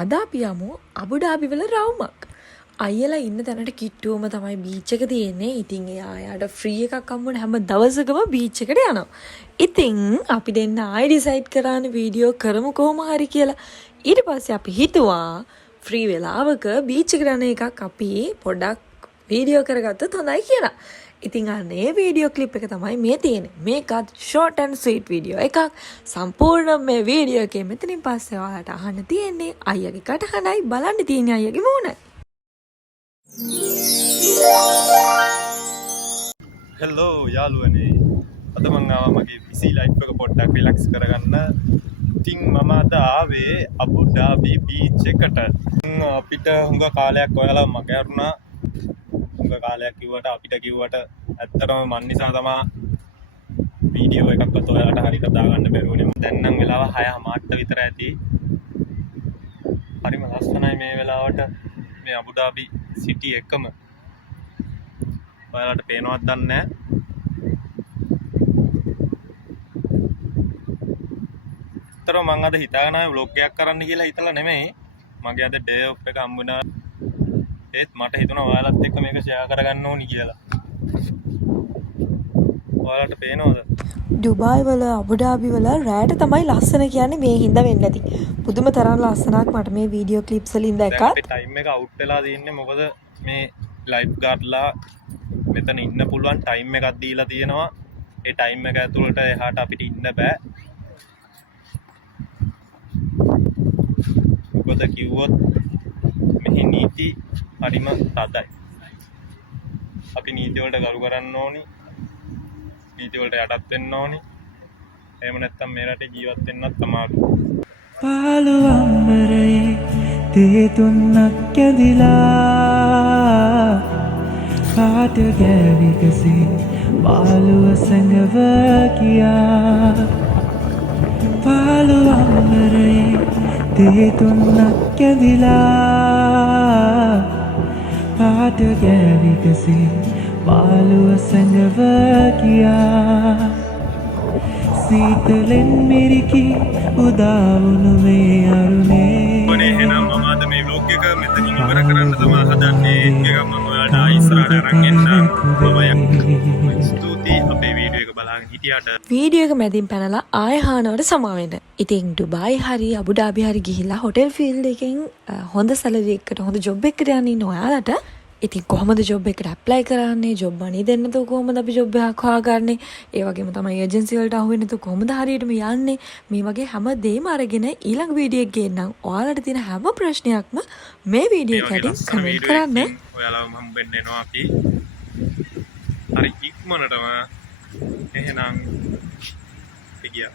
අද අපි යමු අබුඩාබි වල රවුමක්. අයියලා ඉන්න තැනට කිට්ටුවම තමයි බීච් එක තියෙන්නේ. ඉතින් එයාට ෆ්‍රී එකක් හම්බුන හැම දවසකම බීච් එකට යනවා. ඉතින් අපි දෙන්න ආයෙ ඩිසයිඩ් කරානේ වීඩියෝ කරමු කොහොම හරි කියලා. ඊට පස්සේ අපි හිතුවා ෆ්‍රී වෙලාවක බීච් එකට යන එකක් අපි පොඩ්ඩක් වීඩියෝ කරගත්තොත් හොඳයි කියලා. ඉතින් අනේ වීඩියෝ ක්ලිප් එක තමයි මේ තියෙන්නේ. මේකත් ෂෝට් ඇන්ඩ් ස්වීට් වීඩියෝ එකක්. සම්පූර්ණ මේ වීඩියෝ එකේ මෙතනින් පස්සේ ඔයාලට අහන්න තියෙන්නේ අයියාගේ කටහඬයි බලන්න තියෙන්නේ අයියාගේ මූණයි. හෙලෝ යාළුවනේ. අද මම ආවා මගේ බිසි ලයිෆ් එක පොඩ්ඩක් රිලැක්ස් කරගන්න. ඉතින් මම අද ආවේ අබුඩාබි බීච් එකට. අපිට හුඟ කාලයක් ඔයාලා මගේ අරුණා කාලයක් කිව්වට අපිට කිව්වට ඇත්තටම මන් නිසා තමයි වීඩියෝ එකක්වත් ඔයාලට හරියට දාගන්න බැරි වුණේ. දැන් නම් වෙලාව 6:00 විතර ඇති. හරිම ලස්සනයි මේ වෙලාවට මේ අබුඩාබි සිටි එකම. ඔයාලට පේනවද දන්නේ නැහැ. ඇත්තටම මම අද හිතාගෙන ආවේ vlog එකක් කරන්න කියලා හිතලා නෙමෙයි. මගේ අද ඩේ ඔෆ් එක හම්බුණා. ඒත් මට හිතුණා ඔයාලත් එක්ක මේක ෂෙයා කරගන්න ඕනි කියලා. ඔයාලට පේනවද? ඩුබායි වල අබුඩාබි වල රෑට තමයි ලස්සන කියන්නේ මේ හින්දා වෙන්නේ නැති. පුදුම තරම් ලස්සනක් මට මේ වීඩියෝ ක්ලිප්ස් වලින් දැක්කා. අපේ ටයිම් එක අවුට් වෙලා තියෙන්නේ මොකද මේ ලයිෆ් ගාඩ්ලා මෙතන ඉන්න පුළුවන් ටයිම් එකක් දීලා තියෙනවා. ඒ ටයිම් එක ඇතුළට එහාට අපිට ඉන්න බෑ. මොකද කිව්වොත් මෙහි නීති හරිම තදයි. අපි නීති වලට ගරු කරන්න ඕනි. නීති වලට යටත් වෙන්න ඕනි. එහෙම නැත්නම් මේ රටේ ජීවත් වෙන්නත් අමාරුයි. පාළුවම්බරේ තේ තුන්නක් ඇදිලා කාට ගෑවිකසේ පාළුව සැඟව කියා. පාළුවම්බරේ තේ තුන්නක් ඇදිලා කාට ගෑවිකසේ පාළුව සැඟව කියා. සීතලෙන් මිරිකි උදාවුණු මේ අරුණේ. ඔනේ එහෙනම් මම අද මේ vlog එක මෙතනින් ඉවර කරන්න තමයි හදන්නේ. ඒක මම ඔයාලට ඉස්සරහට අරන් එන්නම්. ස්තුතියි අපේ වීඩියෝ එක බලන් හිටියට. වීඩියෝ එක මැදින් පැනලා ආයෙ හානවට සමා වෙන්න. ඉතින් ඩුබායි හරි අබුඩාබි හරි ගිහිල්ලා හොටෙල් ෆීල්ඩ් එකෙන් හොඳ සැලරි එකකට හොඳ ජොබ් එකකට යන්න ඉන්න ඔයාලට ඉතින් කොහොමද ජොබ් එකට ඇප්ලයි කරන්නේ? ජොබ් අනේ දෙන්න නැතුව කොහොමද අපි ජොබ් එකක් හොයාගන්නේ? ඒ වගේම තමයි ඒජන්සි වලට අහු වෙන්නේ නැතුව කොහොමද හරියටම යන්නේ? මේ වගේ හැම දෙයක්ම අරගෙන ඊළඟ වීඩියෝ එක ගේන්නම්. ඔයාලට තියෙන හැම ප්‍රශ්නයක්ම මේ වීඩියෝ එකට කමෙන්ට් කරන්න. ඔයාලවම හම්බෙන්න එනවා අපි. හරි ඉක්මනටම එහෙනම් ගියා.